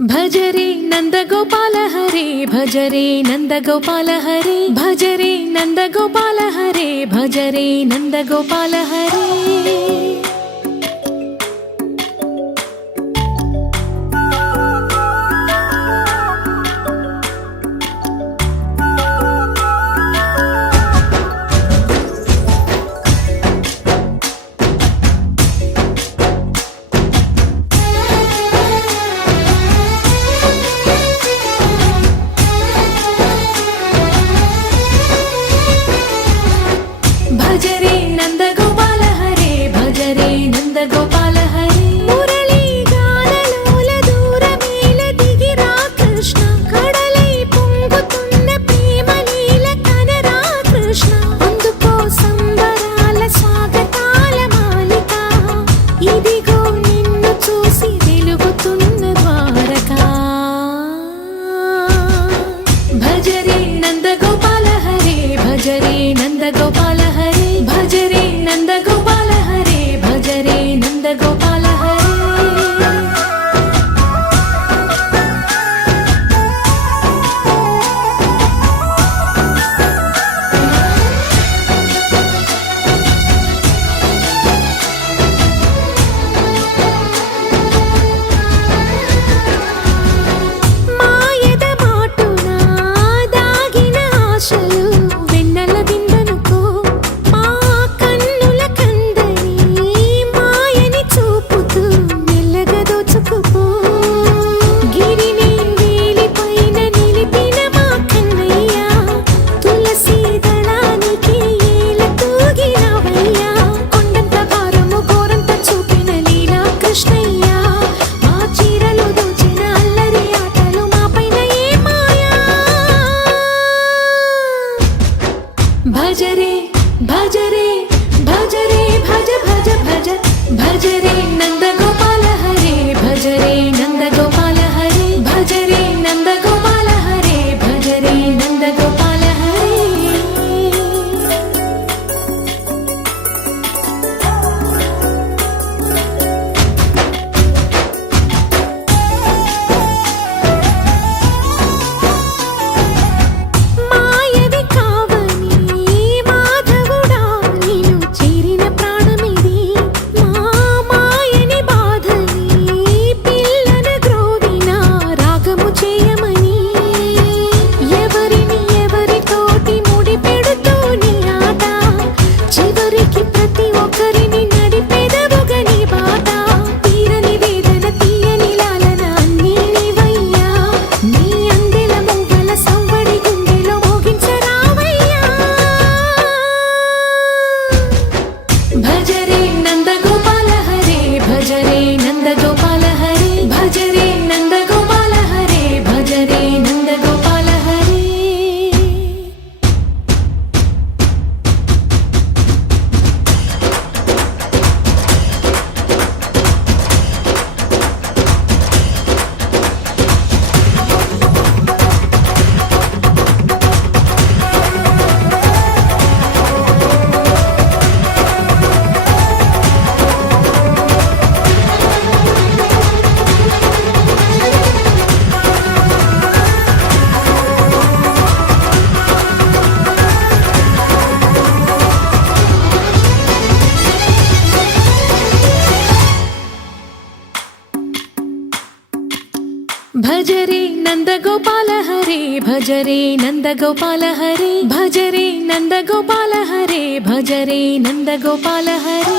भजरे नंदगोपाल हरे भजरे नंदगोपाल हरे भजरे नंदगोपाल हरे भजरे नंदगोपाल हरे भजरे नंदगोपाल हरे भजरे नंदगोपाल हरे मुरली गानलोल दूरमेल दिगिरा कृष्ण कड़लै పొంగుతున్న ప్రేమలీల కనరా కృష్ణ అందుకో సంబరాల స్వాగతాల మాలిక ఇదిగో నిన్ను చూసి వెలుగుతున్న ద్వారకా భజరే నందగోపాల హరే భజరే నందగోపాల హరే भजरे नंदगोपाल हरे भजरे नंदगोपाल हरे మాయద మాటున దాగిన ఆశలు వెన్నెల బిందెనుకో మా కన్నుల కందని మాయని చూపుతూ మెల్లగా దోచుకుపో గిరిని వేలిపైన నిలిపిన మా కన్నయ్య తులసి దళానికి ఏల తూగినవయ్యా కొండంత భారము కోరంత చూపిన లీలా కృష్ణయ్య మా చీరలు దోచిన అల్లరి ఆటలు మాపైన ఏ మాయా भजरे भजरे भजरे भज भज भज भजरे नंदगोपाल हरे भजरे नंदगोपाल हरे भजरे नंदगोपाल हरे भजरे नंदगोपाल हरे మాయవి కావని మాధవుడా నిన్ను చేరిన ప్రాణమిది మా మాయని బాధని పిల్లన గ్రోవిన రాగము చేయమని ఎవరిని ఎవరితోటి ముడి పెడుతూ నీ ఆట చివరికి ప్రతి ఒక్కరిని నడిపెదవుగా నీ బాట తీరని వేదన తీయని లాలన అన్నీ నీవయ్యా నీ అందెల మూగల సంవడి గుండెలో మోగించరావయ్యా భజరే నందగోపాల హరే భజరే నందగోపాల హరే భజరే నందగోపాల హరే భజరే నందగోపాల హరే भजरे नंदगोपाल हरे भजरे नंदगोपाल हरे भजरे नंदगोपाल हरे भजरे नंदगोपाल हरे